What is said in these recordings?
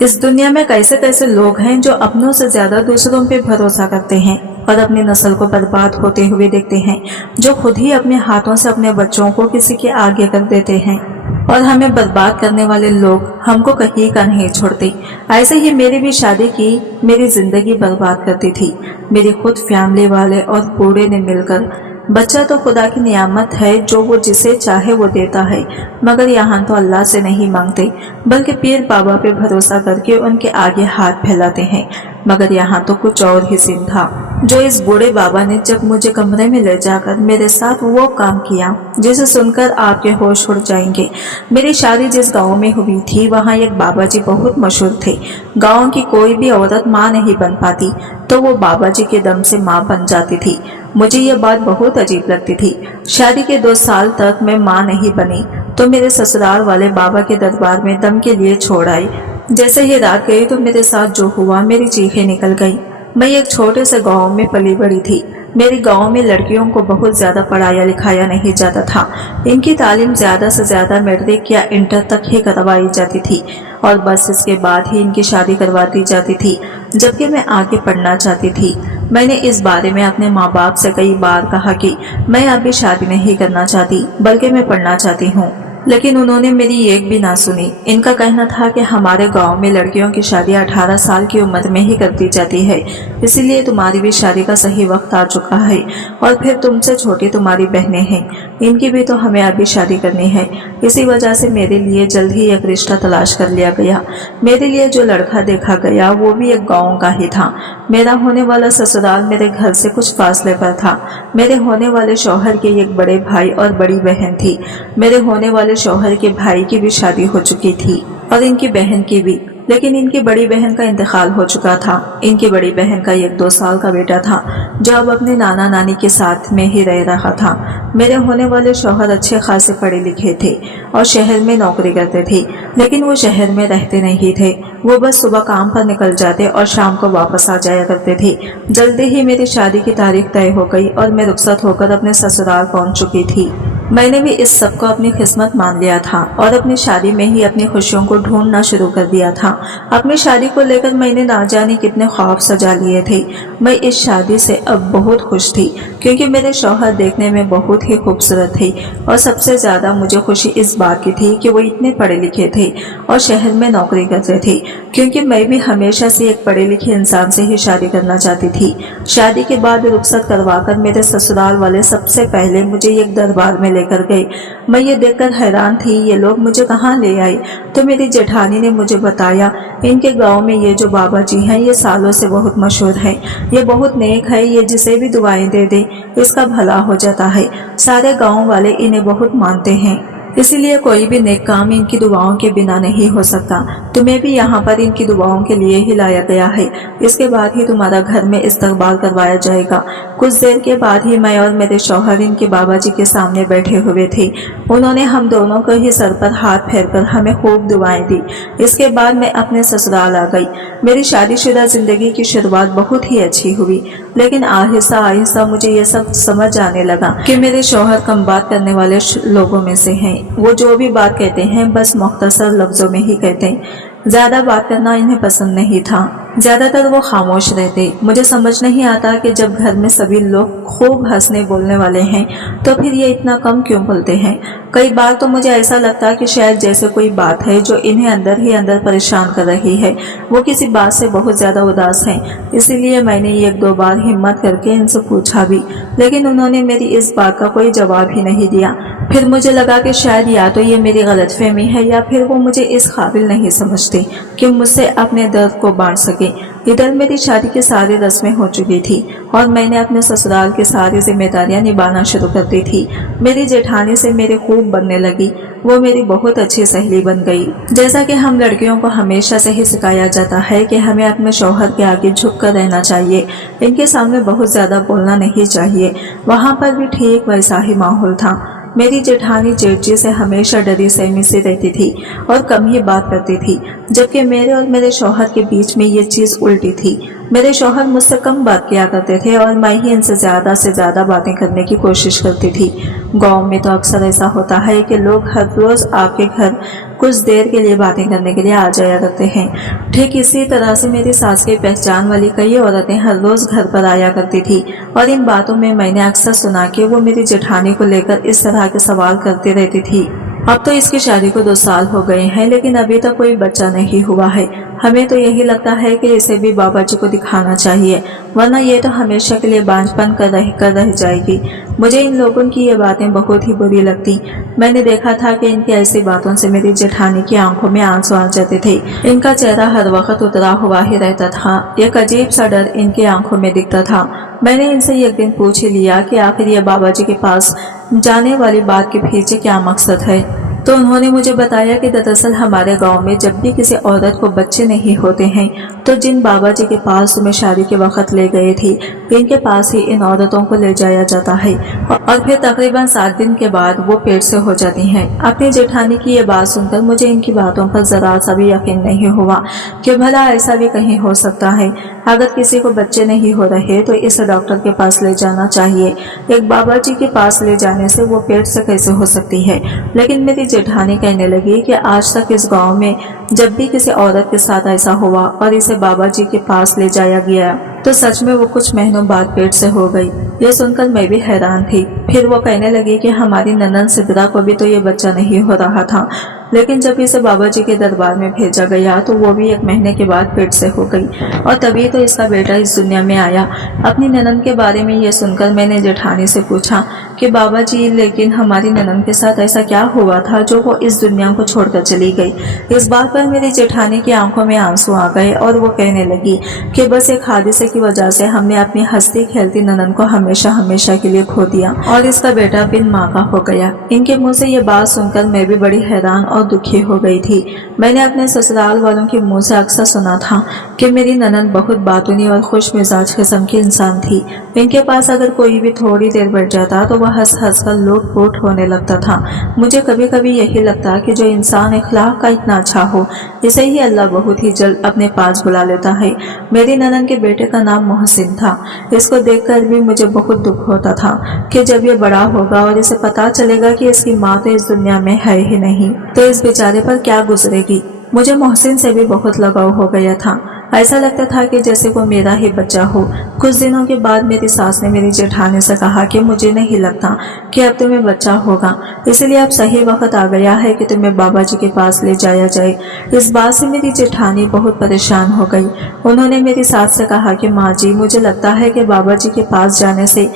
इस दुनिया में कैसे कैसे लोग हैं जो अपनों से ज्यादा दूसरों पे भरोसा करते हैं और अपनी नस्ल को बर्बाद होते हुए देखते हैं, जो खुद ही अपने हाथों से अपने बच्चों को किसी के आगे कर देते हैं। और हमें बर्बाद करने वाले लोग हमको कहीं का नहीं छोड़ते। ऐसे ही मेरी भी शादी की मेरी जिंदगी बर्बाद करती थी। मेरी खुद फैमिली वाले और बूढ़े ने मिलकर। बच्चा तो खुदा की नियामत है जो वो जिसे चाहे वो देता है, मगर यहाँ तो अल्लाह से नहीं मांगते बल्कि पीर बाबा पे भरोसा करके उनके आगे हाथ फैलाते हैं। मगर यहाँ तो कुछ और ही सीन था, जो इस बूढ़े बाबा ने जब मुझे कमरे में ले जाकर मेरे साथ वो काम किया जिसे सुनकर आपके होश उड़ जाएंगे। मेरी शादी जिस गांव में हुई थी वहाँ एक बाबा जी बहुत मशहूर थे। गांव की कोई भी औरत माँ नहीं बन पाती तो वो बाबा जी के दम से माँ बन जाती थी। मुझे ये बात बहुत अजीब लगती थी। शादी के 2 साल तक मैं माँ नहीं बनी तो मेरे ससुराल वाले बाबा के दरबार में दम के लिए छोड़ आए। जैसे ही रात गई तो मेरे साथ जो हुआ मेरी चीखें निकल गई। मैं एक छोटे से गांव में पली बड़ी थी। मेरे गांव में लड़कियों को बहुत ज्यादा पढ़ाया लिखाया नहीं जाता था। इनकी तालीम ज्यादा से ज्यादा मैट्रिक या इंटर तक ही करवाई जाती थी और बस इसके बाद ही इनकी शादी करवा दी जाती थी, जबकि मैं आगे पढ़ना चाहती थी। मैंने इस बारे में अपने माँ बाप से कई बार कहा कि मैं अभी शादी नहीं करना चाहती बल्कि मैं पढ़ना चाहती हूँ, लेकिन उन्होंने मेरी एक भी ना सुनी। इनका कहना था कि हमारे गांव में लड़कियों की शादी 18 साल की उम्र में ही कर दी जाती है, इसीलिए तुम्हारी भी शादी का सही वक्त आ चुका है। और फिर तुमसे छोटी तुम्हारी बहनें हैं, इनकी भी तो हमें अभी शादी करनी है। इसी वजह से मेरे लिए जल्द ही एक रिश्ता तलाश कर लिया गया। मेरे लिए जो लड़का देखा गया वो भी एक गाँव का ही था। मेरा होने वाला ससुराल मेरे घर से कुछ फासले पर था। मेरे होने वाले शौहर के एक बड़े भाई और बड़ी बहन थी। मेरे होने वाले शौहर के भाई की भी शादी हो चुकी थी और इनकी बहन की भी, लेकिन इनकी बड़ी बहन का इंतकाल हो चुका था। इनकी बड़ी बहन का एक 2 साल का बेटा था जो अब अपने नाना नानी के साथ में ही रह रहा था। मेरे होने वाले शौहर अच्छे खासे पढ़े लिखे थे और शहर में नौकरी करते थे, लेकिन वो शहर में रहते नहीं थे। वो बस सुबह काम पर निकल जाते और शाम को वापस आ जाया करते थे। जल्दी ही मेरी शादी की तारीख तय हो गई और मैं रुखसत होकर अपने ससुराल पहुंच चुकी थी। मैंने भी इस सब को अपनी किस्मत मान लिया था और अपनी शादी में ही अपनी खुशियों को ढूंढना शुरू कर दिया था। अपनी शादी को लेकर मैंने ना जाने कितने ख्वाब सजा लिए थे। मैं इस शादी से अब बहुत खुश थी क्योंकि मेरे शौहर देखने में बहुत ही खूबसूरत थे और सबसे ज्यादा मुझे खुशी इस बात की थी कि वो इतने पढ़े लिखे थे और शहर में नौकरी करते थे, क्योंकि मैं भी हमेशा से एक पढ़े लिखे इंसान से ही शादी करना चाहती थी। शादी के बाद रुखसत करवाकर मेरे ससुराल वाले सबसे पहले मुझे एक दरबार में लेकर गए। मैं ये देखकर हैरान थी, ये लोग मुझे कहाँ ले आए। तो मेरी जेठानी ने मुझे बताया, इनके गांव में ये जो बाबा जी हैं ये सालों से बहुत मशहूर है। ये बहुत नेक है, ये जिसे भी दुआएं दे दे इसका भला हो जाता है। सारे गांव वाले इन्हें बहुत मानते हैं, इसीलिए कोई भी नेक काम इनकी दुआओं के बिना नहीं हो सकता। तुम्हें भी यहाँ पर इनकी दुआओं के लिए ही लाया गया है। इसके बाद ही तुम्हारा घर में इस्तकबाल करवाया जाएगा। कुछ देर के बाद ही मैं और मेरे शौहर इनके बाबा जी के सामने बैठे हुए थे। उन्होंने हम दोनों को ही सर पर हाथ फेरकर हमें खूब दुआएं दी। इसके बाद मैं अपने ससुराल आ गई। मेरी शादीशुदा जिंदगी की शुरुआत बहुत ही अच्छी हुई, लेकिन आहिस्ता आहिस्ता मुझे ये सब समझ आने लगा कि मेरे शौहर कम बात करने वाले लोगों में से हैं। वो जो भी बात कहते हैं बस मुख्तसर लफ्जों में ही कहते हैं। ज्यादा बात करना इन्हें पसंद नहीं था। ज्यादातर वो खामोश रहते। मुझे समझ नहीं आता कि जब घर में सभी लोग खूब हंसने बोलने वाले हैं तो फिर ये इतना कम क्यों बोलते हैं। कई बार तो मुझे ऐसा लगता है कि शायद जैसे कोई बात है जो इन्हें अंदर ही अंदर परेशान कर रही है। वो किसी बात से बहुत ज्यादा उदास हैं। इसीलिए मैंने 1-2 बार हिम्मत करके इनसे पूछा भी, लेकिन उन्होंने मेरी इस बात का कोई जवाब ही नहीं दिया। फिर मुझे लगा कि शायद या तो ये मेरी गलतफहमी है या फिर वो मुझे इस काबिल नहीं समझते कि मुझसे अपने दर्द को बांट सके। इधर मेरी शादी की सारी रस्में हो चुकी थी और मैंने अपने ससुराल की सारी जिम्मेदारियां निभाना शुरू कर दी थी। मेरी जेठानी से मेरी खूब बनने लगी। वो मेरी बहुत अच्छी सहेली बन गई। जैसा कि हम लड़कियों को हमेशा से ही सिखाया जाता है कि हमें अपने शौहर के आगे झुक कर रहना चाहिए, इनके सामने बहुत ज्यादा बोलना नहीं चाहिए। वहाँ पर भी ठीक वैसा ही माहौल था। मेरी जेठानी जेठ जी से हमेशा डरी सहमी सी रहती थी और कम ही बात करती थी, जबकि मेरे और मेरे शौहर के बीच में ये चीज उल्टी थी। मेरे शौहर मुझसे कम बात किया करते थे और मैं ही इनसे से ज्यादा बातें करने की कोशिश करती थी। गांव में तो अक्सर ऐसा होता है कि लोग हर रोज आपके घर कुछ देर के लिए बातें करने के लिए आ जाया करते हैं। ठीक इसी तरह से मेरी सास की पहचान वाली कई औरतें हर रोज घर पर आया करती थी और इन बातों में मैंने अक्सर सुना कि वो मेरी जेठानी को लेकर इस तरह के सवाल करती रहती थी। अब तो इसकी शादी को 2 साल हो गए हैं, लेकिन अभी तक कोई बच्चा नहीं हुआ है। हमें तो यही लगता है कि इसे भी बाबा जी को दिखाना चाहिए, वरना ये तो हमेशा के लिए बांझपन कर रह जाएगी। मुझे इन लोगों की ये बातें बहुत ही बुरी लगती। मैंने देखा था कि इनकी ऐसी बातों से मेरी जेठानी की आंखों में आंसू आ जाते थे। इनका चेहरा हर वक्त उतरा हुआ ही रहता था। एक अजीब सा डर इनकी आंखों में दिखता था। मैंने इनसे एक दिन पूछ ही लिया कि आखिर ये बाबा जी के पास जाने वाली बात के पीछे क्या मकसद है। तो उन्होंने मुझे बताया कि दरअसल हमारे गांव में जब भी किसी औरत को बच्चे नहीं होते हैं तो जिन बाबा जी के पास तुम्हें शादी के वक्त ले गए थे, इनके पास ही इन औरतों को ले जाया जाता है और फिर तकरीबन 7 दिन के बाद वो पेट से हो जाती हैं। अपनी जेठानी की ये बात सुनकर मुझे इनकी बातों पर जरा सा भी यकीन नहीं हुआ कि भला ऐसा भी कहीं हो सकता है। अगर किसी को बच्चे नहीं हो रहे तो इसे डॉक्टर के पास ले जाना चाहिए। एक बाबा जी के पास ले जाने से वो पेट से कैसे हो सकती है। लेकिन मेरी जेठानी कहने लगी कि आज तक इस गांव में जब भी किसी औरत के साथ ऐसा हुआ और इसे बाबा जी के पास ले जाया गया तो सच में वो कुछ महीनों बाद पेट से हो गई। ये सुनकर मैं भी हैरान थी। फिर वो कहने लगी कि हमारी ननद सिद्रा को भी तो ये बच्चा नहीं हो रहा था, लेकिन जब इसे बाबा जी के दरबार में भेजा गया तो वो भी 1 महीने के बाद पेट से हो गई और तभी तो इसका बेटा इस दुनिया में आया। अपनी ननद के बारे में ये सुनकर मैंने जेठानी से पूछा कि बाबा जी, लेकिन हमारी ननद के साथ ऐसा क्या हुआ था जो वो इस दुनिया को छोड़कर चली गई। इस बात पर मेरी जेठानी की आंखों में आंसू आ गए और वो कहने लगी कि बस एक हादसे की वजह से हमने अपनी हंसती खेलती ननद को हमेशा हमेशा के लिए खो दिया और इसका बेटा बिन माँ का हो गया। इनके मुंह से ये बात सुनकर मैं भी बड़ी हैरान और दुखी हो गई थी। मैंने अपने ससुराल वालों के मुंह से अक्सर सुना था कि मेरी ननद बहुत बातूनी और खुश मिजाज किस्म की इंसान थी। इनके पास अगर कोई भी थोड़ी देर बैठ जाता तो वह हंस हंस कर लोट-पोट होने लगता था। मुझे कभी कभी यही लगता कि जो इंसान इखलाक का इतना अच्छा हो, इसे ही अल्लाह बहुत ही जल्द अपने पास बुला लेता है। मेरी ननद के बेटे का नाम मोहसिन था। इसको देखकर भी मुझे बहुत दुख होता था कि जब ये बड़ा होगा और इसे पता चलेगा कि इसकी माँ तो इस दुनिया में है ही नहीं, तो इस बेचारे पर क्या गुजरेगी। मुझे मोहसिन से भी बहुत लगाव हो गया था। ऐसा लगता था कि जैसे वो मेरा ही बच्चा हो। कुछ दिनों के बाद मेरी सास ने मेरी जेठानी से कहा कि मुझे नहीं लगता कि अब तुम्हें बच्चा होगा, इसलिए अब सही वक्त आ गया है कि तुम्हें बाबा जी के पास ले जाया जाए। इस बात से मेरी जेठानी बहुत परेशान हो गई। उन्होंने मेरी सास से कहा कि माँ जी, मुझे लगता है कि बाबा जी के पास जाने से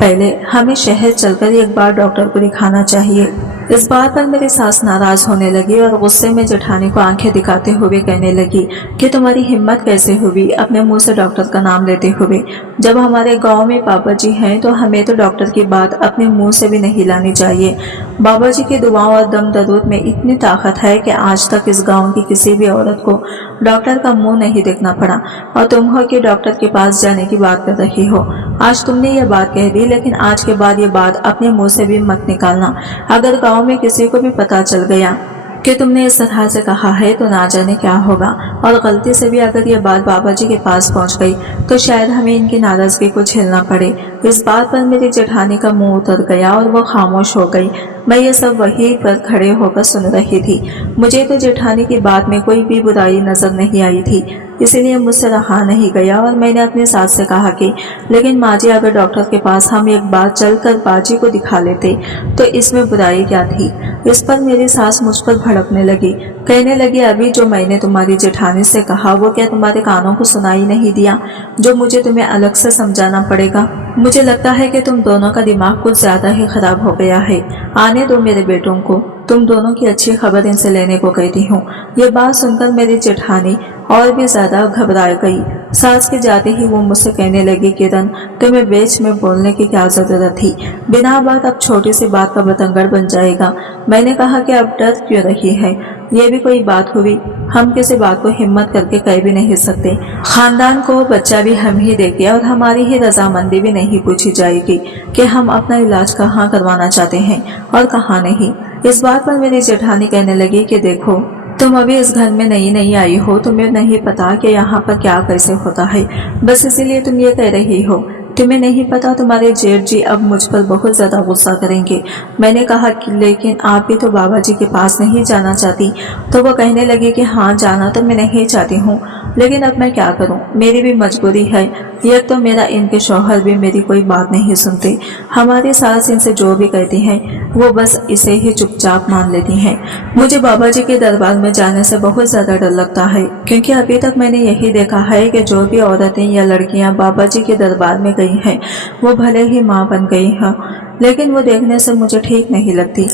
पहले हमें शहर चलकर एक बार डॉक्टर को दिखाना चाहिए। इस बात पर मेरी सास नाराज होने लगी और गुस्से में जेठानी को आंखें दिखाते हुए कहने लगी कि तुम्हारी हिम्मत कैसे हुई अपने मुंह से डॉक्टर का नाम लेते हुए। जब हमारे गांव में बाबा जी हैं तो हमें तो डॉक्टर की बात अपने मुंह से भी नहीं लानी चाहिए। बाबा जी की दुआओं और दम दरूद में इतनी ताकत है कि आज तक इस गाँव की किसी भी औरत को डॉक्टर का मुंह नहीं देखना पड़ा और तुम हो कि डॉक्टर के पास जाने की बात कर रही हो। आज तुमने ये बात कह दी, लेकिन आज के बाद ये बात अपने मुंह से भी मत निकालना। अगर गांव में किसी को भी पता चल गया कि तुमने इस तरह से कहा है तो ना जाने क्या होगा। और गलती से भी अगर ये बात बाबा जी के पास पहुंच गई तो शायद हमें इनकी नाराजगी को झेलना पड़े। इस बात पर मेरी जेठानी का मुंह उतर गया और वो खामोश हो गई। मैं ये सब वहीं पर खड़े होकर सुन रही थी। मुझे तो जेठानी की बात में कोई भी बुराई नजर नहीं आई थी, इसीलिए मुझसे रहा नहीं गया और मैंने अपनी सास से कहा कि लेकिन माँ जी, अगर डॉक्टर के पास हम एक बार चलकर बाजी को दिखा लेते तो इसमें बुराई क्या थी। इस पर मेरी सास मुझ पर भड़कने लगी, कहने लगी अभी जो मैंने तुम्हारी जेठानी से कहा वो क्या तुम्हारे कानों को सुनाई नहीं दिया, जो मुझे तुम्हें अलग से समझाना पड़ेगा। मुझे लगता है कि तुम दोनों का दिमाग कुछ ज्यादा ही खराब हो गया है। आने दो मेरे बेटों को, तुम दोनों की अच्छी खबर इनसे लेने को कहती हूँ। ये बात सुनकर मेरी जेठानी और भी ज्यादा घबरा गई। सास के जाते ही वो मुझसे कहने लगी, किरण तुम्हें बीच में बोलने की क्या जरूरत थी, बिना बात अब छोटी सी बात का बतंगड़ बन जाएगा। मैंने कहा कि अब डर क्यों रही है, ये भी कोई बात हुई। हम किसी बात को हिम्मत करके कह भी नहीं सकते। खानदान को बच्चा भी हम ही देंगे और हमारी ही रजामंदी भी नहीं पूछी जाएगी कि हम अपना इलाज कहाँ करवाना चाहते हैं और कहाँ नहीं। इस बात पर मेरी जेठानी कहने लगी कि देखो, तुम अभी इस घर में नई नई आई हो, तुम्हें नहीं पता कि यहाँ पर क्या कैसे होता है, बस इसीलिए तुम ये कह रही हो। तुम्हें नहीं पता तुम्हारे जेठ जी अब मुझ पर बहुत ज्यादा गुस्सा करेंगे। मैंने कहा कि लेकिन आप भी तो बाबा जी के पास नहीं जाना चाहती। तो वो कहने लगी कि हाँ, जाना तो मैं नहीं चाहती हूँ, लेकिन अब मैं क्या करूँ, मेरी भी मजबूरी है। एक तो मेरा इनके शौहर भी मेरी कोई बात नहीं सुनते। हमारी सास इनसे जो भी कहती हैं वो बस इसे ही चुपचाप मान लेती हैं। मुझे बाबा जी के दरबार में जाने से बहुत ज्यादा डर लगता है, क्योंकि अभी तक मैंने यही देखा है कि जो भी औरतें या लड़कियां बाबा जी के दरबार में गई हैं वो भले ही माँ बन गई हैं, लेकिन वो देखने से मुझे ठीक नहीं लगती।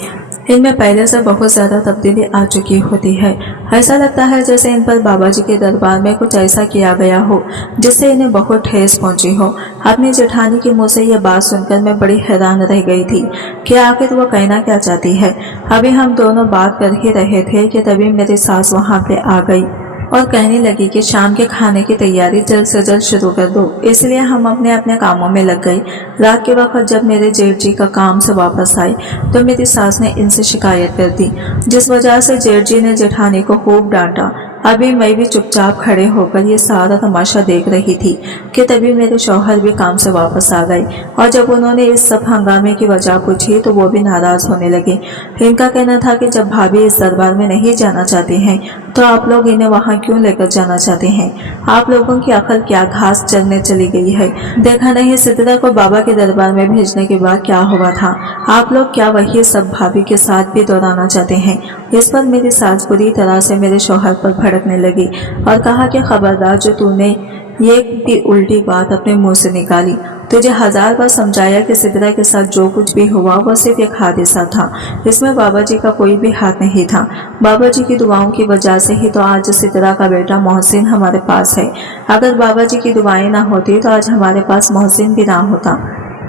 इनमें पहले से बहुत ज्यादा तब्दीली आ चुकी होती है। ऐसा लगता है जैसे इन पर बाबा जी के दरबार में कुछ ऐसा किया गया हो जिससे इन्हें बहुत ठेस पहुंची हो। अपनी जेठानी के मुंह से यह बात सुनकर मैं बड़ी हैरान रह गई थी कि आखिर वो कहना क्या चाहती है। अभी हम दोनों बात कर ही रहे थे कि तभी मेरी सास वहां पे आ गई और कहने लगी कि शाम के खाने की तैयारी जल्द से जल्द शुरू कर दो। इसलिए हम अपने अपने कामों में लग गए। रात के वक्त जब मेरे जेठ जी का काम से वापस आए तो मेरी सास ने इनसे शिकायत कर दी, जिस वजह से जेठ जी ने जेठानी को खूब डांटा। अभी मैं भी चुपचाप खड़े होकर ये सारा तमाशा देख रही थी कि तभी मेरे शौहर भी काम से वापस आ गए, और जब उन्होंने इस सब हंगामे की वजह पूछी तो वो भी नाराज होने लगे। इनका कहना था कि जब भाभी इस दरबार में नहीं जाना चाहती हैं तो आप लोग इन्हें वहां क्यों लेकर जाना चाहते हैं। आप लोगों की अकल क्या घास चरने चली गई है। देखा नहीं सिद्रा को बाबा के दरबार में भेजने के बाद क्या हुआ था। आप लोग क्या वही सब भाभी के साथ भी दोहराना चाहते हैं। इस पर मेरी सास बुरी तरह से मेरे शौहर पर भड़कने लगी और कहा कि खबरदार, जो तूने ये भी उल्टी बात अपने मुंह से निकाली। तुझे 1000 बार समझाया कि सिद्रा के साथ जो कुछ भी हुआ वो सिर्फ एक हादसा था, इसमें बाबा जी का कोई भी हाथ नहीं था। बाबा जी की दुआओं की वजह से ही तो आज सिद्रा का बेटा मोहसिन हमारे पास है। अगर बाबा जी की दुआएं ना होती तो आज हमारे पास मोहसिन भी ना होता।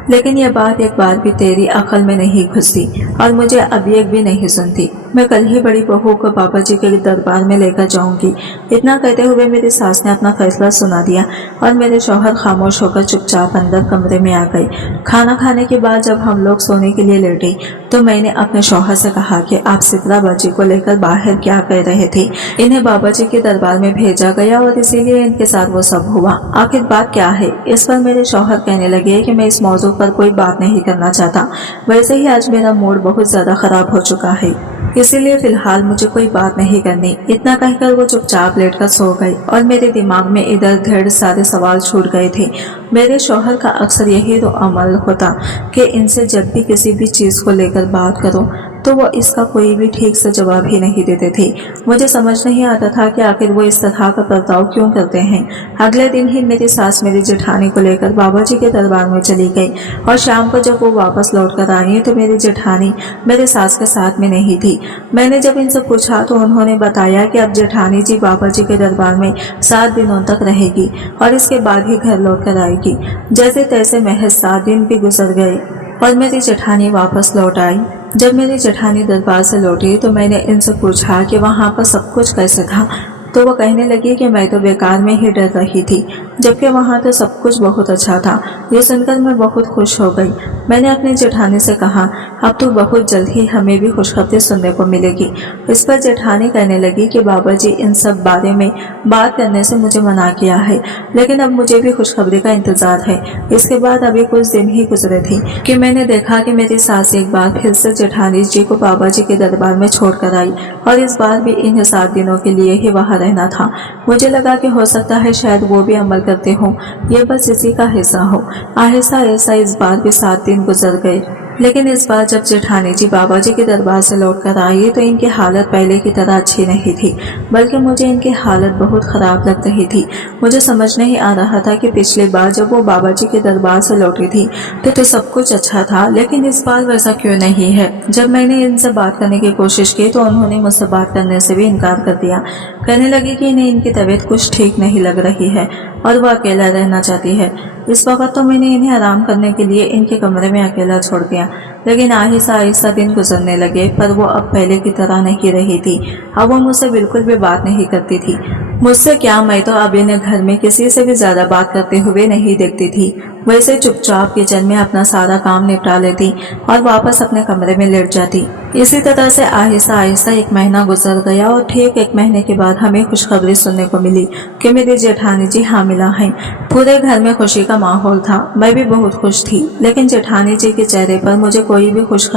लेकिन यह बात एक बार भी तेरी अकल में नहीं घुसती और मुझे अब एक भी नहीं सुनती। मैं कल ही बड़ी बहू को बाबा जी के दरबार में लेकर जाऊंगी। इतना कहते हुए मेरी सास ने अपना फैसला सुना दिया और मेरे शौहर खामोश होकर चुपचाप अंदर कमरे में आ गए। खाना खाने के बाद जब हम लोग सोने के लिए लेटे तो मैंने अपने शौहर से कहा कि आप सिद्रा बाजी को लेकर बाहर क्या कह रहे थे। इन्हें बाबा जी के दरबार में भेजा गया और इसीलिए इनके साथ वो सब हुआ। आखिर बात क्या है। इस पर मेरे शौहर कहने लगे कि मैं इस मौजू पर कोई बात नहीं करना चाहता। वैसे ही आज मेरा मूड बहुत ज्यादा खराब हो चुका है, इसीलिए फिलहाल मुझे कोई बात नहीं करनी। इतना कहकर वो चुपचाप लेटकर सो गई और मेरे दिमाग में इधर ढेर सारे सवाल छूट गए थे। मेरे शौहर का अक्सर यही तो अमल होता कि इनसे जब भी किसी भी चीज को लेकर बात करो तो वो इसका कोई भी ठीक से जवाब ही नहीं देते थे। मुझे समझ नहीं आता था कि आखिर वो इस तरह का बर्ताव क्यों करते हैं। अगले दिन ही मेरी सास मेरी जेठानी को लेकर बाबा जी के दरबार में चली गई और शाम को जब वो वापस लौट कर आई तो मेरी जेठानी मेरे सास के साथ में नहीं थी। मैंने जब इनसे पूछा तो उन्होंने बताया कि अब जेठानी जी बाबा जी के दरबार में 7 दिनों तक रहेगी और इसके बाद ही घर लौट कर आएगी। जैसे तैसे महज 7 दिन भी गुजर गए और मेरी जेठानी वापस लौट आई। जब मेरी जेठानी दरबार से लौटी तो मैंने इनसे पूछा कि वहाँ पर सब कुछ कैसे था, तो वो कहने लगी कि मैं तो बेकार में ही डर रही थी, जबकि वहाँ तो सब कुछ बहुत अच्छा था। ये सुनकर मैं बहुत खुश हो गई। मैंने अपनी जेठानी से कहा, अब तो बहुत जल्द ही हमें भी खुशखबरी सुनने को मिलेगी। इस पर जेठानी कहने लगी कि बाबा जी इन सब बारे में बात करने से मुझे मना किया है, लेकिन अब मुझे भी खुशखबरी का इंतजार है। इसके बाद अभी कुछ दिन ही गुजरे थे कि मैंने देखा कि मेरी सास एक बार फिर से जेठानी जी को बाबा जी के दरबार में छोड़ कर आई और इस बार भी इन्हें 7 दिनों के लिए ही वहाँ रहना था। मुझे लगा कि हो सकता है शायद वो भी अमल करते हो, ये बस इसी का हिस्सा हो। आहिस्ता आहिस्ता इस बार भी 7 दिन गुजर गए, लेकिन इस बार जब जेठानी जी बाबा जी के दरबार से लौट कर आई तो इनकी हालत पहले की तरह अच्छी नहीं थी, बल्कि मुझे इनकी हालत बहुत खराब लग रही थी। मुझे समझ नहीं आ रहा था कि पिछली बार जब वो बाबा जी के दरबार से लौटी थी तो सब कुछ अच्छा था, लेकिन इस बार वैसा क्यों नहीं है। जब मैंने इनसे बात करने की कोशिश की तो उन्होंने मुझसे बात करने से भी इनकार कर दिया। कहने लगी कि इन्हें इनकी तबीयत कुछ ठीक नहीं लग रही है और वो अकेला रहना चाहती है। इस वक्त तो मैंने इन्हें आराम करने के लिए इनके कमरे में अकेला छोड़ दिया, लेकिन आहिस्ता आहिस्ता दिन गुजरने लगे, पर वो अब पहले की तरह नहीं रही थी। अब वो मुझसे बिल्कुल भी बात नहीं करती थी। मुझसे क्या, मैं तो अब इन्हें घर में किसी से भी ज्यादा बात करते हुए नहीं देखती थी। वैसे चुपचाप किचन में अपना सारा काम निपटा लेती और वापस अपने कमरे में लेट जाती। इसी तरह से आहिस्ता आहिस्ता 1 महीना गुजर गया और ठीक 1 महीने के बाद हमें खुशखबरी सुनने को मिली कि मेरी जेठानी जी हामिला हैं। पूरे घर में खुशी का माहौल था। मैं भी बहुत खुश थी, लेकिन जेठानी जी के चेहरे पर मुझे कोई भी खुश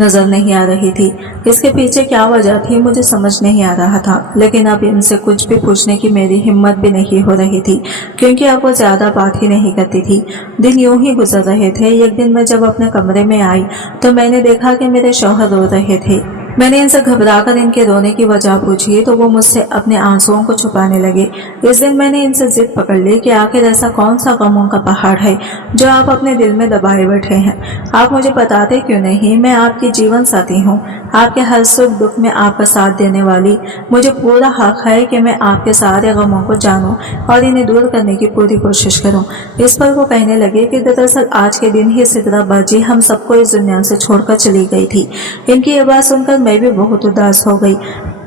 नजर नहीं आ रही थी। इसके पीछे क्या वजह थी मुझे समझ नहीं आ रहा था, लेकिन अब इनसे कुछ भी पूछने की मेरी हिम्मत भी नहीं हो रही थी, क्योंकि अब वो ज्यादा बात ही नहीं करती थी। दिन यूं ही गुजर रहे थे। एक दिन मैं जब अपने कमरे में आई तो मैंने देखा कि मेरे शौहर रो रहे थे। मैंने इनसे घबराकर इनके रोने की वजह पूछी तो वो मुझसे अपने आंसुओं को छुपाने लगे। इस दिन मैंने इनसे जिद पकड़ ली कि आखिर ऐसा कौन सा गमों का पहाड़ है जो आप अपने दिल में दबाए बैठे हैं। आप मुझे बताते क्यों नहीं? मैं आपकी जीवन साथी हूँ, आपके हर सुख दुख में आपका साथ देने वाली। मुझे पूरा हक है कि मैं आपके सारे गमों को जानूं और इन्हें दूर करने की पूरी कोशिश करूं। इस पर वो कहने लगे कि दरअसल आज के दिन ही सिद्रा बाजी हम सबको इस दुनिया से छोड़कर चली गई थी। इनकी ये बात सुनकर मैं भी बहुत उदास हो गई।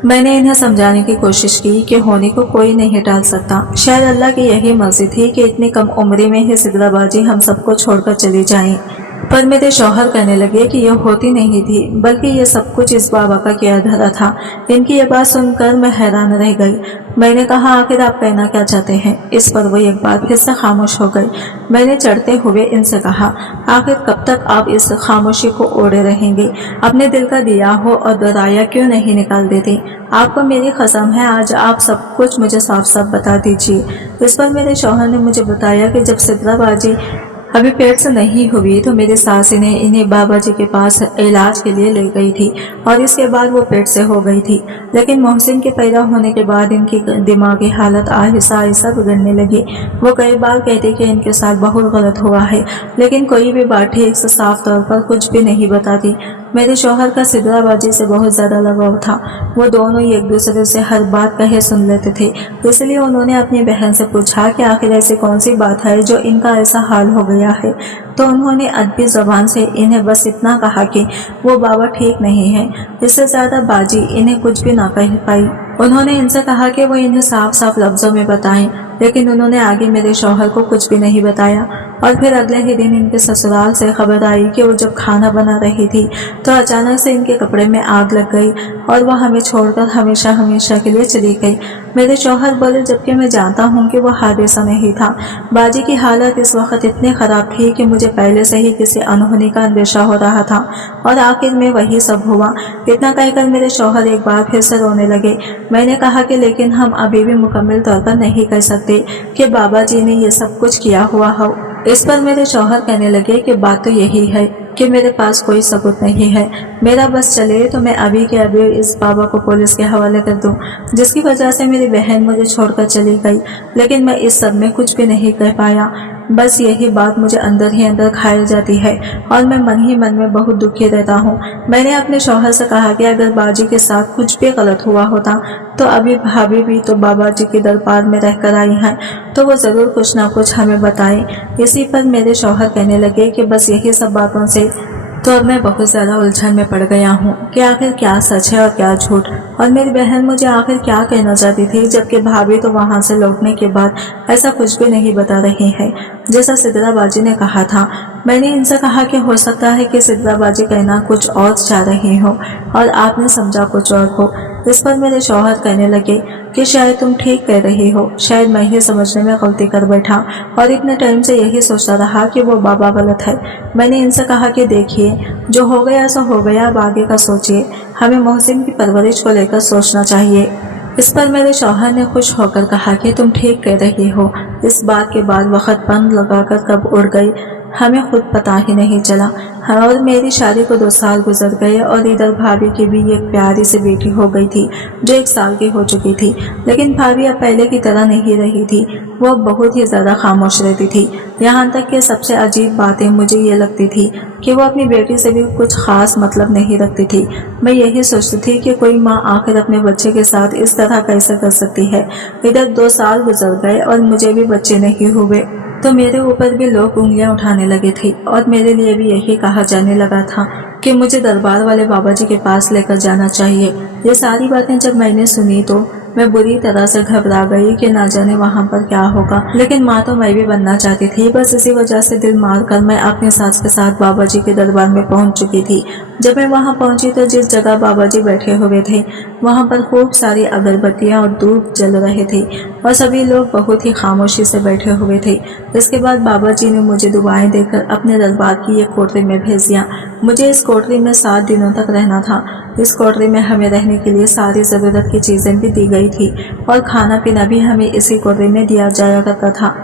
मैंने इन्हें समझाने की कोशिश की कि होने को कोई नहीं टाल सकता। शायद अल्लाह की यही मर्जी थी कि इतनी कम उम्र में ही सिद्रा बाजी हम सबको छोड़कर चली जाएं। पर मेरे शौहर कहने लगे कि यह होती नहीं थी, बल्कि ये सब कुछ इस बाबा का किया धरा था। इनकी ये बात सुनकर मैं हैरान रह गई। मैंने कहा, आखिर आप कहना क्या चाहते हैं? इस पर वो एक बार फिर से खामोश हो गई। मैंने चढ़ते हुए इनसे कहा, आखिर कब तक आप इस खामोशी को ओढ़े रहेंगे? अपने दिल का दिया हो और दराया क्यों नहीं निकाल देते? आपको मेरी कसम है, आज आप सब कुछ मुझे साफ साफ बता दीजिए। इस पर मेरे शौहर ने मुझे बताया कि जब सिद्रा बाजी अभी पेट से नहीं हुई तो मेरी सास इन्हें बाबा जी के पास इलाज के लिए ले गई थी और इसके बाद वो पेट से हो गई थी। लेकिन मोहसिन के पैदा होने के बाद इनकी दिमागी हालत आहिस्ता आहिस्ता बिगड़ने लगी। वो कई बार कहती कि इनके साथ बहुत गलत हुआ है, लेकिन कोई भी बात ठीक से साफ तौर पर कुछ भी नहीं बताती। मेरे शौहर का सिद्रा बाजी से बहुत ज्यादा लगाव था। वो दोनों एक दूसरे से हर बात कहे सुन लेते थे। इसलिए उन्होंने अपनी बहन से पूछा कि आखिर ऐसी कौन सी बात है जो इनका ऐसा हाल हो गया है। तो उन्होंने अदबी जबान से इन्हें बस इतना कहा कि वो बाबा ठीक नहीं है। इससे ज्यादा बाजी इन्हें कुछ भी ना कह पाई। उन्होंने इनसे कहा कि वो इन्हें साफ साफ लफ्जों में बताएं, लेकिन उन्होंने आगे मेरे शौहर को कुछ भी नहीं बताया। और फिर अगले ही दिन इनके ससुराल से खबर आई कि वो जब खाना बना रही थी तो अचानक से इनके कपड़े में आग लग गई और वह हमें छोड़कर हमेशा हमेशा के लिए चली गई। मेरे शौहर बोले, जबकि मैं जानता हूँ कि वो हादसा नहीं था। बाजी की हालत इस वक्त इतनी खराब थी कि मुझे पहले से ही किसी अनहोनी का अंदेशा हो रहा था और आखिर में वही सब हुआ। इतना कहकर मेरे शौहर एक बार फिर से रोने लगे। मैंने कहा कि लेकिन हम अभी भी मुकम्मल तौर पर नहीं कह सकते कि बाबा जी ने ये सब कुछ किया हुआ हो। इस पर मेरे शौहर कहने लगे कि बात तो यही है कि मेरे पास कोई सबूत नहीं है। मेरा बस चले तो मैं अभी के अभी इस बाबा को पुलिस के हवाले कर दूं, जिसकी वजह से मेरी बहन मुझे छोड़कर चली गई। लेकिन मैं इस सब में कुछ भी नहीं कह पाया। बस यही बात मुझे अंदर ही अंदर खाई जाती है और मैं मन ही मन में बहुत दुखी रहता हूँ। मैंने अपने शौहर से कहा कि अगर बाजी के साथ कुछ भी गलत हुआ होता तो अभी भाभी भी तो बाबा जी के दरबार में रहकर आई हैं, तो वो जरूर कुछ ना कुछ हमें बताएं। इसी पर मेरे शौहर कहने लगे कि बस यही सब बातों से तो अब मैं बहुत ज़्यादा उलझन में पड़ गया हूँ कि आखिर क्या सच है और क्या झूठ। और मेरी बहन मुझे आखिर क्या कहना चाहती थी, जबकि भाभी तो वहाँ से लौटने के बाद ऐसा कुछ भी नहीं बता रही है जैसा सिद्रा बाजी ने कहा था। मैंने इनसे कहा कि हो सकता है कि सिद्रा बाजी कहना कुछ और चाह रही हो और आपने समझा कुछ और हो। इस पर मेरे शौहर कहने लगे कि शायद तुम ठीक कह रही हो, शायद मैं ही समझने में गलती कर बैठा और इतने टाइम से यही सोचता रहा कि वो बाबा गलत है। मैंने इनसे कहा कि देखिए, जो हो गया सो हो गया, अब आगे का सोचिए। हमें मोहसिन की परवरिश को लेकर सोचना चाहिए। इस पर मेरे शौहर ने खुश होकर कहा कि तुम ठीक कह रही हो। इस बात के बाद वक्त बंद लगाकर कब उड़ गई हमें खुद पता ही नहीं चला। और मेरी शादी को 2 साल गुजर गए और इधर भाभी की भी एक प्यारी सी बेटी हो गई थी जो 1 साल की हो चुकी थी। लेकिन भाभी अब पहले की तरह नहीं रही थी। वो बहुत ही ज्यादा खामोश रहती थी। यहाँ तक कि सबसे अजीब बातें मुझे ये लगती थी कि वो अपनी बेटी से भी कुछ खास मतलब नहीं रखती थी। मैं यही सोचती थी कि कोई माँ आखिर अपने बच्चे के साथ इस तरह कैसे कर सकती है। इधर 2 साल गुजर गए और मुझे भी बच्चे नहीं हुए तो मेरे ऊपर भी लोग उंगलियां उठाने लगे थे और मेरे लिए भी यही कहा जाने लगा था कि मुझे दरबार वाले बाबा जी के पास लेकर जाना चाहिए। ये सारी बातें जब मैंने सुनी तो मैं बुरी तरह से घबरा गई कि ना जाने वहाँ पर क्या होगा, लेकिन माँ तो मैं भी बनना चाहती थी। बस इसी वजह से दिल मार कर मैं अपनी सास के साथ बाबा जी के दरबार में पहुँच चुकी थी। जब मैं वहाँ पहुँची तो जिस जगह बाबा जी बैठे हुए थे वहाँ पर खूब सारी अगरबत्तियाँ और धूप जल रहे थे और सभी लोग बहुत ही खामोशी से बैठे हुए थे। इसके बाद बाबा जी ने मुझे दुआएं देकर अपने दरबार की एक कोठरी में भेज दिया। मुझे इस कोठरी में 7 दिनों तक रहना था। इस कोठरी में हमें रहने के लिए सारी ज़रूरत की चीज़ें भी दी गई थी और खाना पीना भी हमें इसी कोठरी में दिया जाया करता था।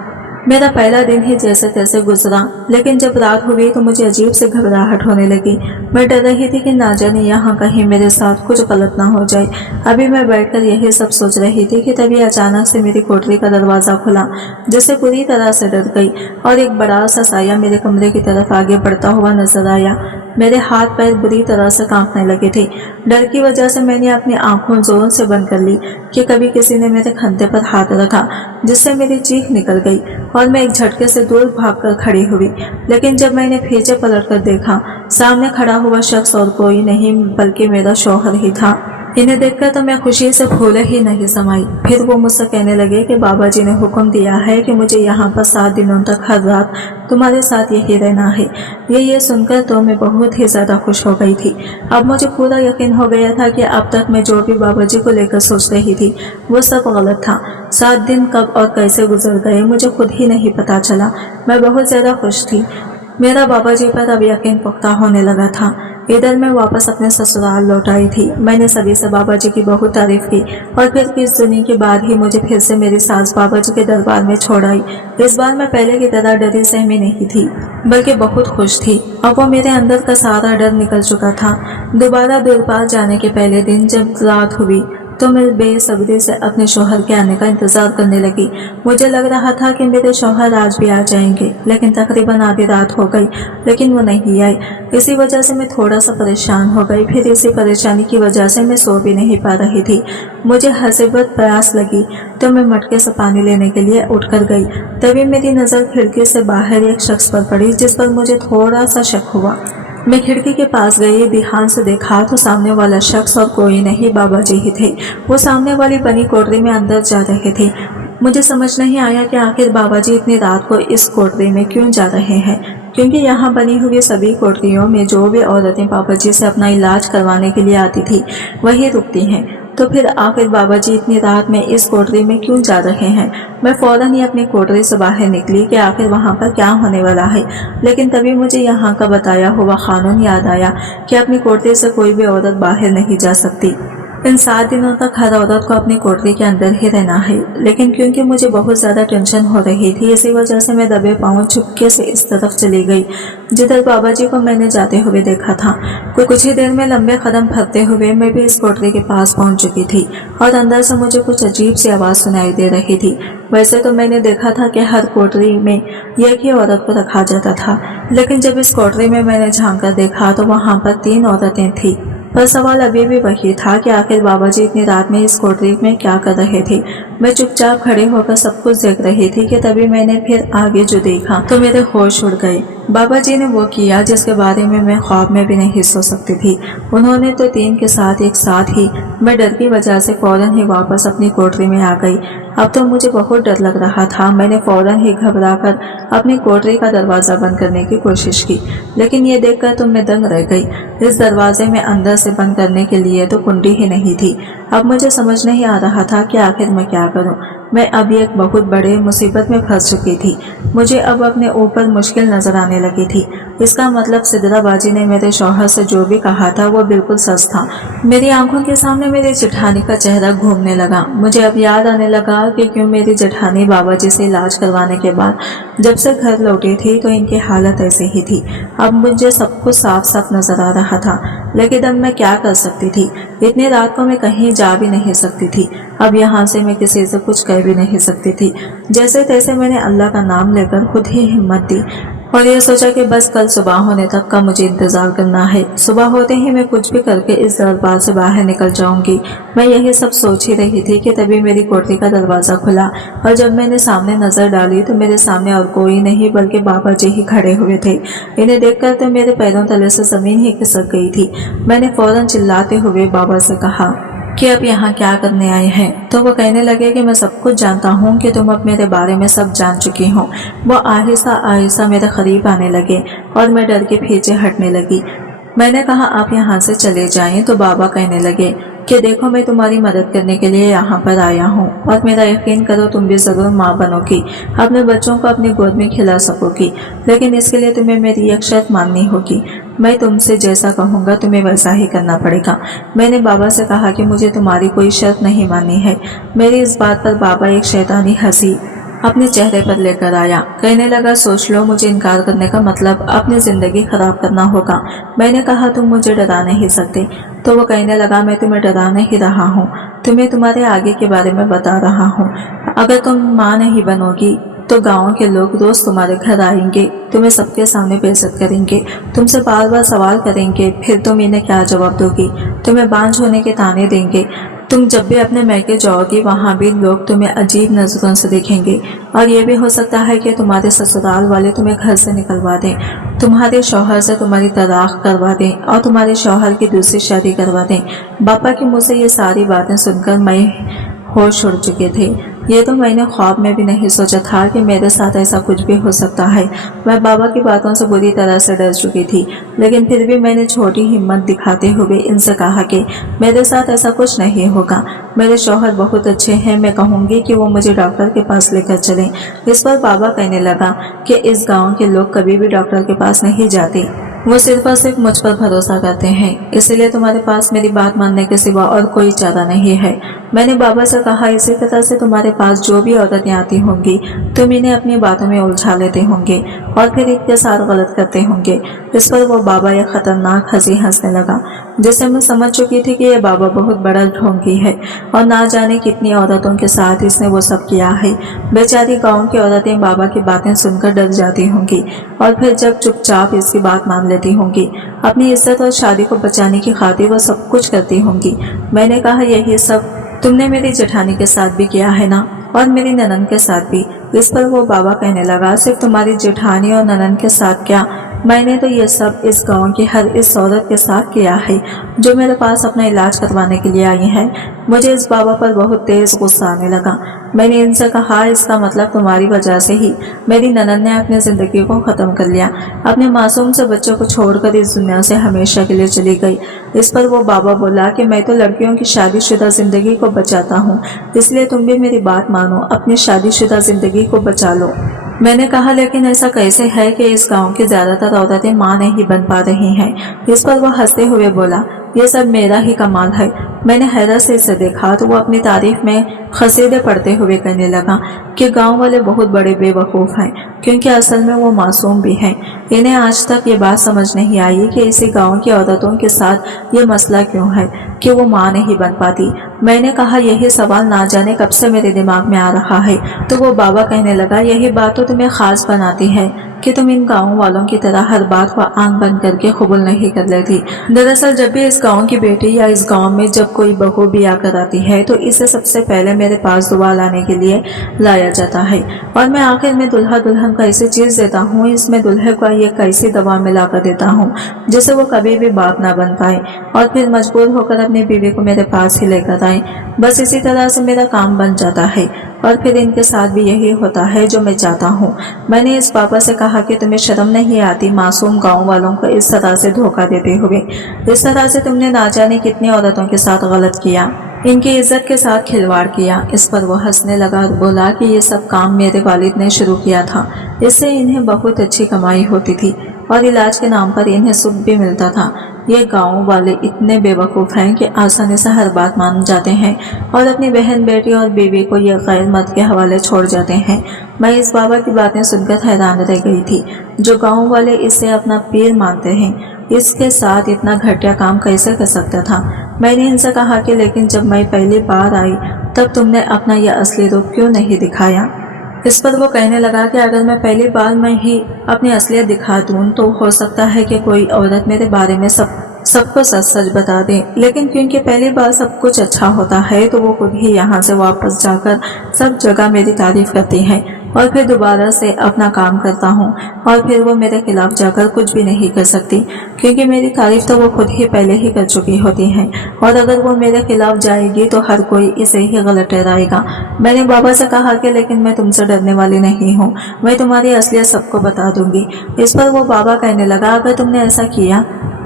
मेरा पहला दिन ही जैसे तैसे गुजरा, लेकिन जब रात हुई तो मुझे अजीब से घबराहट होने लगी। मैं डर रही थी कि ना जाने यहाँ कहीं मेरे साथ कुछ गलत ना हो जाए। अभी मैं बैठकर यही सब सोच रही थी कि तभी अचानक से मेरी कोठरी का दरवाज़ा खुला, जिससे पूरी तरह से डर गई और एक बड़ा सा साया मेरे कमरे की तरफ आगे बढ़ता हुआ नजर आया। मेरे हाथ पैर बुरी तरह से कांपने लगे थे। डर की वजह से मैंने अपनी आंखों जोर से बंद कर ली कि कभी किसी ने मेरे कंधे पर हाथ रखा, जिससे मेरी चीख निकल गई और मैं एक झटके से दूर भागकर खड़ी हुई। लेकिन जब मैंने पीछे पलटकर देखा, सामने खड़ा हुआ शख्स और कोई नहीं बल्कि मेरा शौहर ही था। इन्हें देखकर तो मैं खुशी से फूल ही नहीं समाई। फिर वो मुझसे कहने लगे कि बाबा जी ने हुक्म दिया है कि मुझे यहाँ पर 7 दिनों तक हर रात तुम्हारे साथ यही रहना है। ये सुनकर तो मैं बहुत ही ज्यादा खुश हो गई थी। अब मुझे पूरा यकीन हो गया था कि अब तक मैं जो भी बाबा जी को लेकर सोच रही थी वो सब गलत था। 7 दिन कब और कैसे गुजर गए मुझे खुद ही नहीं पता चला। मैं बहुत ज्यादा खुश थी। मेरा बाबा जी पर अब यकीन पुख्ता होने लगा था। इधर मैं वापस अपने ससुराल लौट आई थी। मैंने सभी से बाबा जी की बहुत तारीफ की और फिर कुछ दिनों के बाद ही मुझे फिर से मेरी सास बाबा जी के दरबार में छोड़ आई। इस बार मैं पहले की तरह डरी सहमी नहीं थी, बल्कि बहुत खुश थी। अब वो मेरे अंदर का सारा डर निकल चुका था। दोबारा दरबार जाने के पहले दिन जब रात हुई तो मैं बेसब्री से अपने शौहर के आने का इंतजार करने लगी। मुझे लग रहा था कि मेरे शौहर आज भी आ जाएंगे, लेकिन तकरीबन आधी रात हो गई, लेकिन वो नहीं आए। इसी वजह से मैं थोड़ा सा परेशान हो गई। फिर इसी परेशानी की वजह से मैं सो भी नहीं पा रही थी। मुझे हसीबत प्यास लगी तो मैं मटके से पानी लेने के लिए उठकर गई। तभी मेरी नज़र खिड़की से बाहर एक शख्स पर पड़ी, जिस पर मुझे थोड़ा सा शक हुआ। मैं खिड़की के पास गई, ध्यान से देखा तो सामने वाला शख्स और कोई नहीं बाबा जी ही थे। वो सामने वाली बनी कोठरी में अंदर जा रहे थे। मुझे समझ नहीं आया कि आखिर बाबा जी इतनी रात को इस कोठरी में क्यों जा रहे हैं, क्योंकि यहाँ बनी हुई सभी कोठरियों में जो भी औरतें बाबा जी से अपना इलाज करवाने के लिए आती थी वही रुकती हैं। तो फिर आखिर बाबा जी इतनी रात में इस कोठरी में क्यों जा रहे हैं। मैं फौरन ही अपनी कोठरी से बाहर निकली कि आखिर वहाँ पर क्या होने वाला है। लेकिन तभी मुझे यहाँ का बताया हुआ कानून याद आया कि अपनी कोठरी से कोई भी औरत बाहर नहीं जा सकती। इन 7 दिनों तक हर औरत को अपनी कोठरी के अंदर ही रहना है। लेकिन क्योंकि मुझे बहुत ज्यादा टेंशन हो रही थी, इसी वजह से मैं दबे पांव चुपके से इस तरफ चली गई जिधर बाबा जी को मैंने जाते हुए देखा था। कुछ ही देर में लंबे कदम भरते हुए मैं भी इस कोठरी के पास पहुंच चुकी थी और अंदर से मुझे कुछ अजीब सी आवाज सुनाई दे रही थी। वैसे तो मैंने देखा था कि हर कोठरी में एक ही औरत को रखा जाता था, लेकिन जब इस कोठरी में मैंने झांक कर देखा तो वहाँ पर 3 औरतें थी। पर सवाल अभी भी वही था कि आखिर बाबा जी इतनी रात में इस कोठरी में क्या कर रहे थे। मैं चुपचाप खड़े होकर सब कुछ देख रही थी कि तभी मैंने फिर आगे जो देखा तो मेरे होश उड़ गए। बाबा जी ने वो किया जिसके बारे में मैं ख्वाब में भी नहीं सोच सकती थी। उन्होंने तो 3 के साथ एक साथ ही मैं डर की वजह से फौरन ही वापस अपनी कोठरी में आ गई। अब तो मुझे बहुत डर लग रहा था। मैंने फौरन ही घबराकर अपनी कोठरी का दरवाज़ा बंद करने की कोशिश की, लेकिन ये देखकर तो मैं दंग रह गई। इस दरवाजे में अंदर से बंद करने के लिए तो कुंडी ही नहीं थी। अब मुझे समझ नहीं आ रहा था कि आखिर मैं क्या करूं। मैं अब एक बहुत बड़े मुसीबत में फंस चुकी थी। मुझे अब अपने ऊपर मुश्किल नजर आने लगी थी। इसका मतलब सिदराबाजी ने मेरे शौहर से जो भी कहा था वो बिल्कुल सच था। मेरी आंखों के सामने मेरी जेठानी का चेहरा घूमने लगा। मुझे अब याद आने लगा कि क्यों मेरी जेठानी बाबा जी से इलाज करवाने के बाद जब से घर लौटी थी तो इनकी हालत ऐसी ही थी। अब मुझे सब कुछ साफ साफ नजर आ रहा था, लेकिन अब मैं क्या कर सकती थी। इतनी रात को मैं कहीं जा भी नहीं सकती थी। अब यहाँ से मैं किसी से कुछ कह भी नहीं सकती थी। जैसे तैसे मैंने अल्लाह का नाम लेकर खुद ही हिम्मत दी और ये सोचा कि बस कल सुबह होने तक का मुझे इंतजार करना है। सुबह होते ही मैं कुछ भी करके इस दरबार से बाहर निकल जाऊंगी। मैं यही सब सोच ही रही थी कि तभी मेरी कोठरी का दरवाजा खुला और जब मैंने सामने नजर डाली तो मेरे सामने और कोई नहीं बल्कि बाबा जी ही खड़े हुए थे। इन्हें देखकर तो मेरे पैरों तले से जमीन ही खिसक गई थी। मैंने फौरन चिल्लाते हुए बाबा से कहा, कि अब यहाँ क्या करने आए हैं। तो वो कहने लगे कि मैं सब कुछ जानता हूँ कि तुम अब मेरे बारे में सब जान चुकी हो। वो आहिस्ता आहिस्ता मेरे करीब आने लगे और मैं डर के पीछे हटने लगी। मैंने कहा आप यहाँ से चले जाएं। तो बाबा कहने लगे कि देखो मैं तुम्हारी मदद करने के लिए यहाँ पर आया हूँ और मेरा यकीन करो तुम भी ज़रूर माँ बनोगी, अपने बच्चों को अपनी गोद में खिला सकोगी, लेकिन इसके लिए तुम्हें मेरी एक शर्त माननी होगी। मैं तुमसे जैसा कहूँगा तुम्हें वैसा ही करना पड़ेगा। मैंने बाबा से कहा कि मुझे तुम्हारी कोई शर्त नहीं माननी है। मेरी इस बात पर बाबा एक शैतानी हंसी अपने चेहरे पर लेकर आया। कहने लगा सोच लो मुझे इनकार करने का मतलब अपनी जिंदगी खराब करना होगा। मैंने कहा तुम मुझे डरा नहीं सकते। तो वो कहने लगा मैं तुम्हें डरा नहीं रहा हूँ, तुम्हें तुम्हारे आगे के बारे में बता रहा हूँ। अगर तुम माँ नहीं बनोगी तो गाँव के लोग रोज तुम्हारे घर आएंगे, तुम्हें सबके सामने बेइज्जत करेंगे, तुमसे बार बार सवाल करेंगे, फिर तुम इन्हें क्या जवाब दोगी, तुम्हें बांझ होने के ताने देंगे। तुम जब भी अपने मैके जाओगी वहाँ भी लोग तुम्हें अजीब नजरों से देखेंगे और ये भी हो सकता है कि तुम्हारे ससुराल वाले तुम्हें घर से निकलवा दें, तुम्हारे शौहर से तुम्हारी तलाक करवा दें और तुम्हारे शौहर की दूसरी शादी करवा दें। बापा के मुँह से ये सारी बातें सुनकर मैं होश उड़ चुके थे। ये तो मैंने ख्वाब में भी नहीं सोचा था कि मेरे साथ ऐसा कुछ भी हो सकता है। मैं बाबा की बातों से बुरी तरह से डर चुकी थी, लेकिन फिर भी मैंने छोटी हिम्मत दिखाते हुए इनसे कहा कि मेरे साथ ऐसा कुछ नहीं होगा। मेरे शौहर बहुत अच्छे हैं, मैं कहूँगी कि वो मुझे डॉक्टर के पास लेकर चलें। इस पर बाबा कहने लगा कि इस गाँव के लोग कभी भी डॉक्टर के पास नहीं जाते, वो सिर्फ और सिर्फ मुझ पर भरोसा करते हैं, इसलिए तुम्हारे पास मेरी बात मानने के सिवा और कोई चारा नहीं है। मैंने बाबा से कहा इसी तरह से तुम्हारे पास जो भी औरतें आती होंगी तुम इन्हें अपनी बातों में उलझा लेते होंगे और फिर इनके साथ गलत करते होंगे। इस पर वो बाबा एक खतरनाक हंसी हंसने लगा, जिससे मैं समझ चुकी थी कि यह बाबा बहुत बड़ा ढोंगी है और ना जाने कितनी औरतों के साथ इसने वो सब किया है। बेचारी गाँव की औरतें बाबा की बातें सुनकर डर जाती होंगी और फिर जब चुपचाप इसकी बात मान लेती होंगी, अपनी इज्जत और शादी को बचाने की खातिर वो सब कुछ करती होंगी। मैंने कहा यही सब तुमने मेरी जेठानी के साथ भी किया है ना, और मेरी ननन के साथ भी। इस पर वो बाबा कहने लगा सिर्फ तुम्हारी जेठानी और ननन के साथ क्या, मैंने तो ये सब इस गांव की हर इस औरत के साथ किया है जो मेरे पास अपना इलाज करवाने के लिए आई है। मुझे इस बाबा पर बहुत तेज गुस्सा आने लगा। मैंने इनसे कहा इसका मतलब तुम्हारी वजह से ही मेरी ननन ने अपनी जिंदगी को खत्म कर लिया, अपने मासूम से बच्चों को छोड़कर इस दुनिया से हमेशा के लिए चली गई। इस पर वो बाबा बोला कि मैं तो लड़कियों की शादीशुदा जिंदगी को बचाता हूँ, इसलिए तुम भी मेरी बात मानो, अपनी शादीशुदा जिंदगी को बचा लो। मैंने कहा लेकिन ऐसा कैसे है कि इस गांव की ज्यादातर औरतें मां नहीं बन पा रही हैं। इस पर वो हंसते हुए बोला ये सब मेरा ही कमाल है। मैंने हैरत से इसे देखा तो वो अपनी तारीफ में खसीदे पढ़ते हुए कहने लगा कि गांव वाले बहुत बड़े बेवकूफ़ हैं, क्योंकि असल में वो मासूम भी हैं। इन्हें आज तक ये बात समझ नहीं आई कि इसी गांव की औरतों के साथ ये मसला क्यों है कि वो माँ नहीं बन पाती। मैंने कहा यही सवाल ना जाने कब से मेरे दिमाग में आ रहा है। तो वो बाबा कहने लगा यही बात तो तुम्हें खास बनाती है कि तुम इन गाँव वालों की तरह हर बात को आंख बंद करके कबूल नहीं कर लेती। दरअसल जब भी इस गांव की बेटी या इस गांव में जब कोई बहू ब्याह कर आती है तो इसे सबसे पहले मेरे पास दुआ लाने के लिए लाया जाता है, और मैं आखिर में दुल्हा दुल्हन को ऐसी चीज देता हूँ, इसमें दुल्हे को ये कैसी दवा मिला कर देता हूँ जिससे वो कभी भी बाप ना बन पाए और फिर मजबूर होकर अपनी बीवी को मेरे पास ही लेकर आए। बस इसी तरह से मेरा काम बन जाता है और फिर इनके साथ भी यही होता है जो मैं चाहता हूँ। मैंने इस पापा से कहा कि तुम्हें शर्म नहीं आती मासूम गांव वालों को इस तरह से धोखा देते हुए। इस तरह से तुमने ना जाने कितनी औरतों के साथ गलत किया, इनकी इज्जत के साथ खिलवाड़ किया। इस पर वो हंसने लगा और बोला कि ये सब काम मेरे वालिद ने शुरू किया था, इससे इन्हें बहुत अच्छी कमाई होती थी और इलाज के नाम पर इन्हें सुख भी मिलता था। ये गांव वाले इतने बेवकूफ़ हैं कि आसानी से हर बात मान जाते हैं और अपनी बहन बेटी और बीवी को ये गैर मत के हवाले छोड़ जाते हैं। मैं इस बाबा की बातें सुनकर हैरान रह गई थी। जो गांव वाले इसे अपना पीर मानते हैं, इसके साथ इतना घटिया काम कैसे कर सकता था। मैंने इनसे कहा कि लेकिन जब मैं पहली बार आई तब तुमने अपना यह असली रूप क्यों नहीं दिखाया। इस पर वो कहने लगा कि अगर मैं पहली बार में ही अपनी असलियत दिखा दूं तो हो सकता है कि कोई औरत मेरे बारे में सबको सच सच बता दे, लेकिन क्योंकि पहली बार सब कुछ अच्छा होता है तो वो खुद ही यहाँ से वापस जाकर सब जगह मेरी तारीफ करती है। और फिर दोबारा से अपना काम करता हूँ और फिर वो मेरे खिलाफ जाकर कुछ भी नहीं कर सकती, क्योंकि मेरी तारीफ तो वो खुद ही पहले ही कर चुकी होती हैं, और अगर वो मेरे खिलाफ जाएगी तो हर कोई इसे ही गलत ठहराएगा। मैंने बाबा से कहा कि लेकिन मैं तुमसे डरने वाली नहीं हूँ, मैं तुम्हारी असलियत सबको बता दूंगी। इस पर वो बाबा कहने लगा, अगर तुमने ऐसा किया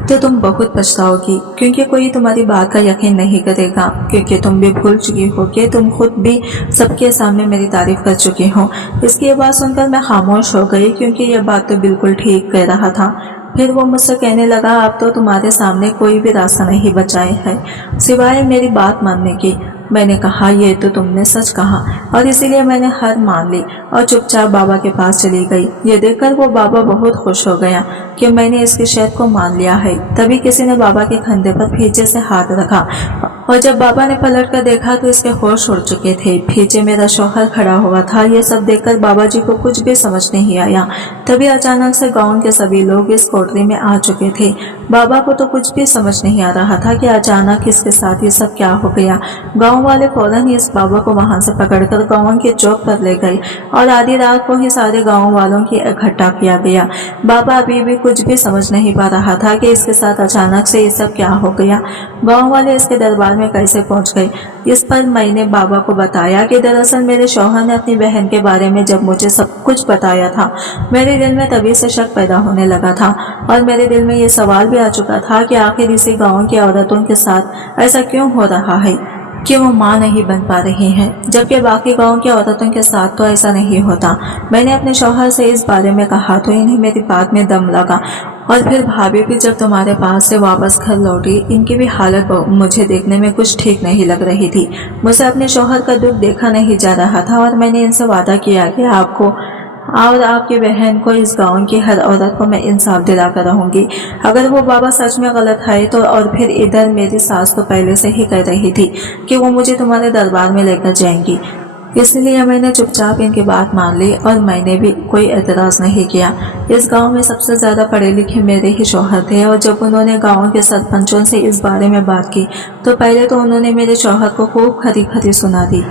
तो तुम बहुत पछताओगी, क्योंकि कोई तुम्हारी बात का यकीन नहीं करेगा, क्योंकि तुम भी भूल चुकी हो कि तुम खुद भी सबके सामने मेरी तारीफ कर चुकी हो। इसकी बात सुनकर मैं खामोश हो गई, क्योंकि यह बात तो बिल्कुल ठीक कह रहा था। फिर वो मुझसे कहने लगा, अब तो तुम्हारे सामने कोई भी रास्ता नहीं बचाए है सिवाय मेरी बात मानने की। मैंने कहा, ये तो तुमने सच कहा, और इसीलिए मैंने हार मान ली और चुपचाप बाबा के पास चली गई। ये देखकर वो बाबा बहुत खुश हो गया कि मैंने इसकी शर्त को मान लिया है। तभी किसी ने बाबा के कंधे पर पीछे से हाथ रखा, और जब बाबा ने पलट कर देखा तो इसके होश उड़ चुके थे। पीछे मेरा शौहर खड़ा हुआ था। ये सब देखकर बाबा जी को कुछ भी समझ नहीं आया। तभी अचानक से गांव के सभी लोग इस कोठरी में आ चुके थे। बाबा को तो कुछ भी समझ नहीं आ रहा था कि अचानक इसके साथ ये सब क्या हो गया। गांव वाले फौरन ही इस बाबा को वहां से पकड़कर गांव के चौक पर ले गए, और आधी रात को ही सारे गांव वालों की इकट्ठा किया गया। बाबा अभी भी कुछ भी समझ नहीं पा रहा था कि इसके साथ अचानक से ये सब क्या हो गया। गांव वाले इसके दरबार में कैसे पहुंच गए। इस पर मैंने बाबा को बताया कि दरअसल मेरे शौहर ने अपनी बहन के बारे में जब मुझे सब कुछ बताया था, मेरे दिल में तभी से शक पैदा होने लगा था, और मेरे दिल में ये सवाल भी आ चुका था कि आखिर इसी गांव की औरतों के साथ ऐसा क्यों हो रहा है कि वो माँ नहीं बन पा रही हैं, जबकि बाकी गांव की औरतों के साथ तो ऐसा नहीं होता। मैंने अपने शौहर से इस बारे में कहा तो इन्हें मेरी बात में दम लगा, और फिर भाभी भी जब तुम्हारे पास से वापस घर लौटी, इनकी भी हालत मुझे देखने में कुछ ठीक नहीं लग रही थी। मुझे अपने शौहर का दुख देखा नहीं जा रहा था, और मैंने इनसे वादा किया कि आपको और आपकी बहन को, इस गांव की हर औरत को मैं इंसाफ दिला कर रहूंगी। अगर वो बाबा सच में गलत है तो, और फिर इधर मेरी सास तो पहले से ही कह रही थी कि वो मुझे तुम्हारे दरबार में लेकर जाएंगी, इसलिए मैंने चुपचाप इनकी बात मान ली, और मैंने भी कोई एतराज नहीं किया। इस गांव में सबसे ज्यादा पढ़े लिखे मेरे ही शौहर थे, और जब उन्होंने गांव के सरपंचों से इस बारे में बात की तो पहले तो उन्होंने मेरे शौहर को खूब खरी खरी सुना दी,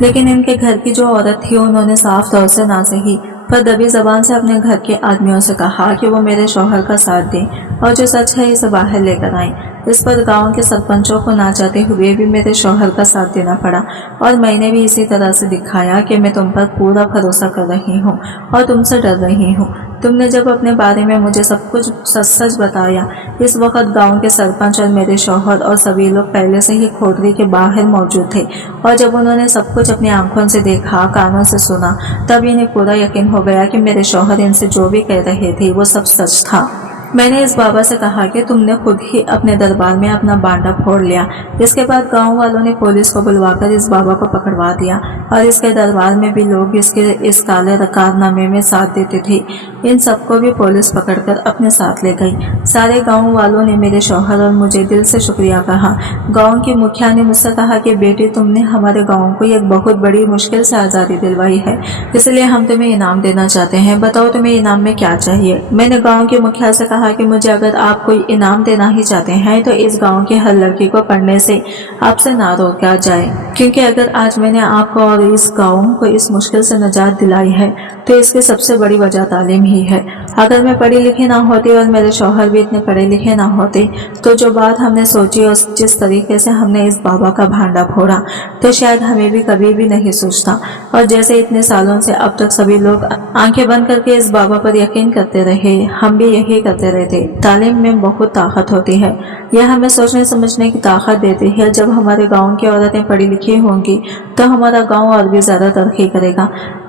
लेकिन इनके घर की जो औरत थी उन्होंने साफ तौर से ना सही पर दबी जबान से अपने घर के आदमियों से कहा कि वो मेरे शौहर का साथ दें, और जो सच है इसे बाहर लेकर आएं। इस पर गांव के सरपंचों को ना चाहते हुए भी मेरे शौहर का साथ देना पड़ा, और मैंने भी इसी तरह से दिखाया कि मैं तुम पर पूरा भरोसा कर रही हूँ और तुमसे डर रही हूँ। तुमने जब अपने बारे में मुझे सब कुछ सच सच बताया, इस वक्त गांव के सरपंच और मेरे शौहर और सभी लोग पहले से ही कोठरी के बाहर मौजूद थे, और जब उन्होंने सब कुछ अपनी आंखों से देखा, कानों से सुना, तब इन्हें पूरा यकीन हो गया कि मेरे शौहर इनसे जो भी कह रहे थे वो सब सच था। मैंने इस बाबा से कहा कि तुमने खुद ही अपने दरबार में अपना बांडा फोड़ लिया। इसके बाद गांव वालों ने पुलिस को बुलवाकर इस बाबा को पकड़वा दिया, और इसके दरबार में भी लोग इसके इस काले कारनामे में साथ देते थे। इन सबको भी पुलिस पकड़कर अपने साथ ले गई। सारे गांव वालों ने मेरे शौहर और मुझे दिल से शुक्रिया कहा। गांव की मुखिया ने मुझसे कहा कि बेटी, तुमने हमारे गांव को एक बहुत बड़ी मुश्किल से आज़ादी दिलवाई है, इसलिए हम तुम्हें इनाम देना चाहते हैं। बताओ तुम्हें इनाम में क्या चाहिए। मैंने गाँव की मुखिया से कहा कि मुझे अगर आप कोई इनाम देना ही चाहते हैं तो इस गांव की हर लड़की को पढ़ने से आपसे ना रोका जाए, क्योंकि अगर आज मैंने आपको और इस गांव को इस मुश्किल से निजात दिलाई है तो इसकी सबसे बड़ी वजह तालीम ही है। अगर मैं पढ़ी लिखी ना होती और मेरे शौहर भी इतने पढ़े लिखे ना होते तो जो बात हमने सोची और जिस तरीके से हमने इस बाबा का भांडा फोड़ा तो शायद हमें भी कभी भी नहीं सोचता। और जैसे इतने सालों से अब तक सभी लोग आंखें बंद करके इस बाबा पर यकीन करते रहे, हम भी यही करते रहते। तालीम में बहुत ताकत होती है, यह हमें सोचने समझने की ताकत देती है। जब हमारे गाँव की औरतें पढ़ी लिखी होंगी तो हमारा गाँव और भी ज्यादा तरक्की करेगा।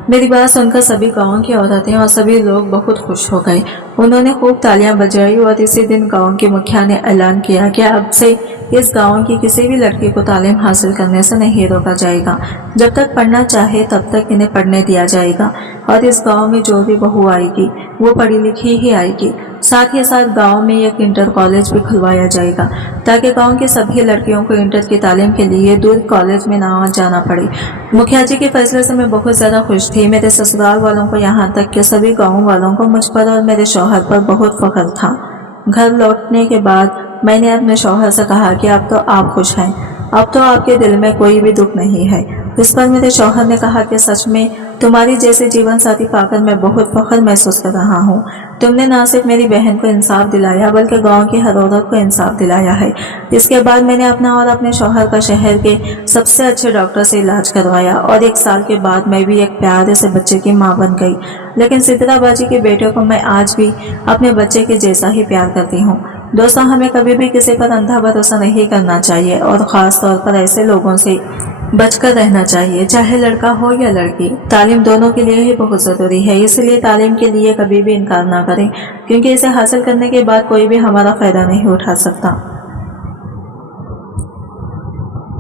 मेरी बात सुनकर सभी गांव की औरतें और सभी लोग बहुत खुश हो गए। उन्होंने खूब तालियां बजाई, और इसी दिन गांव की मुखिया ने ऐलान किया कि अब से इस गांव की किसी भी लड़की को तालीम हासिल करने से नहीं रोका जाएगा। जब तक पढ़ना चाहे तब तक इन्हें पढ़ने दिया जाएगा, और इस गांव में जो भी बहू आएगी वो पढ़ी लिखी ही आएगी। साथ ही साथ गांव में एक इंटर कॉलेज भी खुलवाया जाएगा ताकि गांव की सभी लड़कियों को इंटर की तालीम के लिए दूर कॉलेज में ना जाना पड़े। मुखिया जी के फैसले से मैं बहुत ज्यादा खुश थी। मेरे ससुराल वालों को, यहाँ तक कि सभी गाँव वालों को मुझ पर और मेरे शौहर पर बहुत फख्र था। घर लौटने के बाद मैंने अपने शौहर से कहा कि अब तो आप खुश हैं, अब तो आपके दिल में कोई भी दुख नहीं है। इस पर मेरे शौहर ने कहा कि सच में तुम्हारी जैसे जीवन साथी पाकर मैं बहुत फख्र महसूस कर रहा हूँ। तुमने न सिर्फ मेरी बहन को इंसाफ दिलाया बल्कि गांव की हर औरत को इंसाफ दिलाया है। इसके बाद मैंने अपना और अपने शौहर का शहर के सबसे अच्छे डॉक्टर से इलाज करवाया और 1 साल के बाद मैं भी एक प्यारे से बच्चे की माँ बन गई। लेकिन सितरा बाजी के बेटे को मैं आज भी अपने बच्चे के जैसा ही प्यार करती हूँ। दोस्तों, हमें कभी भी किसी पर अंधा भरोसा नहीं करना चाहिए और ख़ास तौर पर ऐसे लोगों से बचकर रहना चाहिए, चाहे लड़का हो या लड़की। तालीम दोनों के लिए ही बहुत ज़रूरी है, इसलिए तालीम के लिए कभी भी इनकार ना करें, क्योंकि इसे हासिल करने के बाद कोई भी हमारा फ़ायदा नहीं उठा सकता।